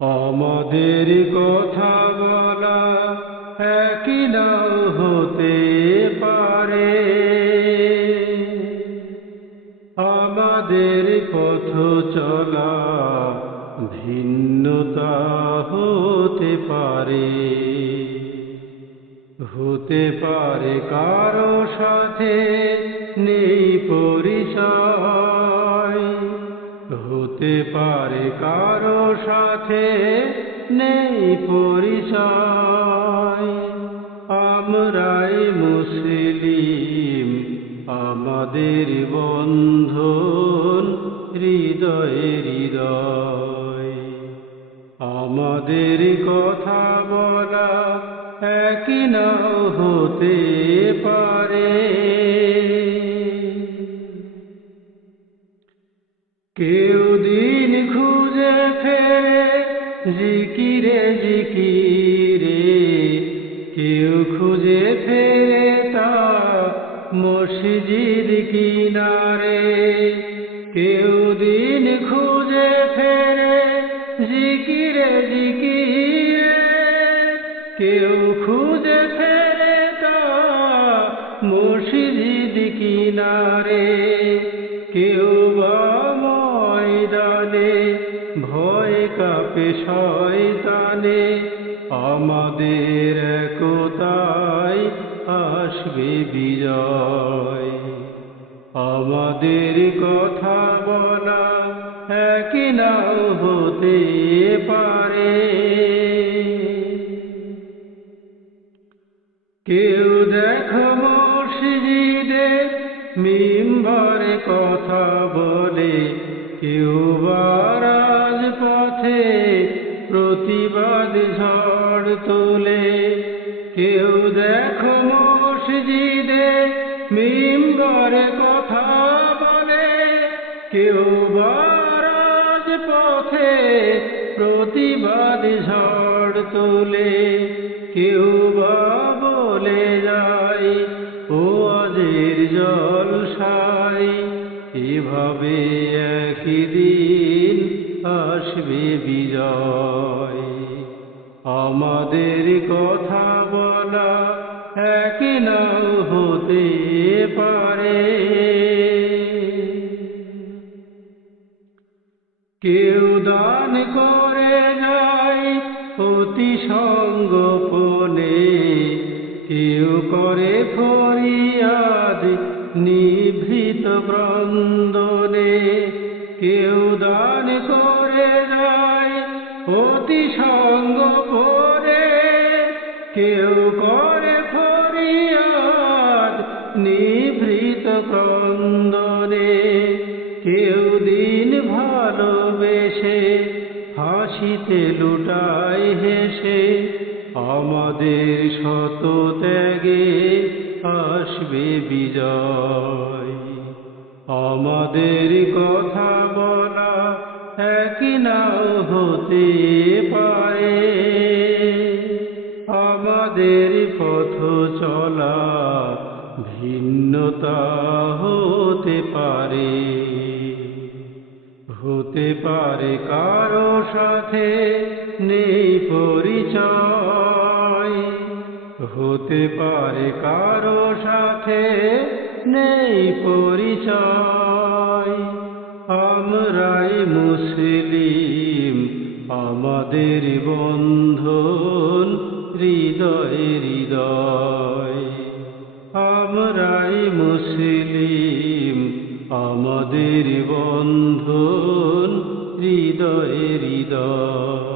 আমাদের কথা বলা একই নাও হতে পারে, আমাদের পথ চলা ভিন্নতা হতে পারে। হতে পারে কারো সাথে নেই পরিচয়, হতে পারে কারো সাথে নেই পরিচয়। আমরাই মুসলিম, আমাদের বন্ধন হৃদয়ে হৃদয়। আমাদের কথা বলা একই নাও হতে পারে। কেউ দিন খুঁজে ফেরে জিকিরে জিকিরে, কেউ খুঁজে ফেরে তা মসজিদ কিনারে। কেউ দিন খুঁজে ফেরে জিকিরে জিকিরে, কেউ খুঁজে ফেরে তা মসজিদ কিনারে। কেউ বা ময়দানে ভয় কাঁপে শয়তানে, আমাদের একতায় আসবে বিজয়। আমাদের কথা বলা একই নাও হতে পারে। কেউ দেখো মসজিদে মিম্বরে কথা বলে, কেউ বা রাজপথে প্রতিবাদ ঝড় তোলে। কেউ দেখো মসজিদে মিম্বরে কথা বলে, কেউ বা রাজপথে প্রতিবাদ ঝড় তোলে। কেউ বা বলে যায় ও আজের জলসায়, এভাবে একই দিন আসবে বিজয়। আমাদের কথা বলা একই নাও হতে পারে। কেউ দান করে যায় অতি সঙ্গোপনে, কেউ করে ফরিয়াদ নিভৃত ক্রন্দনে। কেউ দান করে যায় অতি সঙ্গোপনে, কেউ করে ফরিয়াদ নিভৃত ক্রন্দনে। কেউ দিন ভালোবেসে হাসিতে লুটায় হেসে, আমাদের শত ত্যাগে আসবে বিজয়। আমাদের কথা বলা একই নাও হতে পারে, আমাদের পথ চলা ভিন্নতা হতে পারে। হতে পারে কারো সাথে নেই পরিচয়, হতে পারে কারো সাথে নেই পরিচয়। আমরাই মুসলিম, আমাদের বন্ধন হৃদয়ে হৃদয়। আমরাই মুসলিম, আমাদের বন্ধন হৃদয়ে হৃদয়।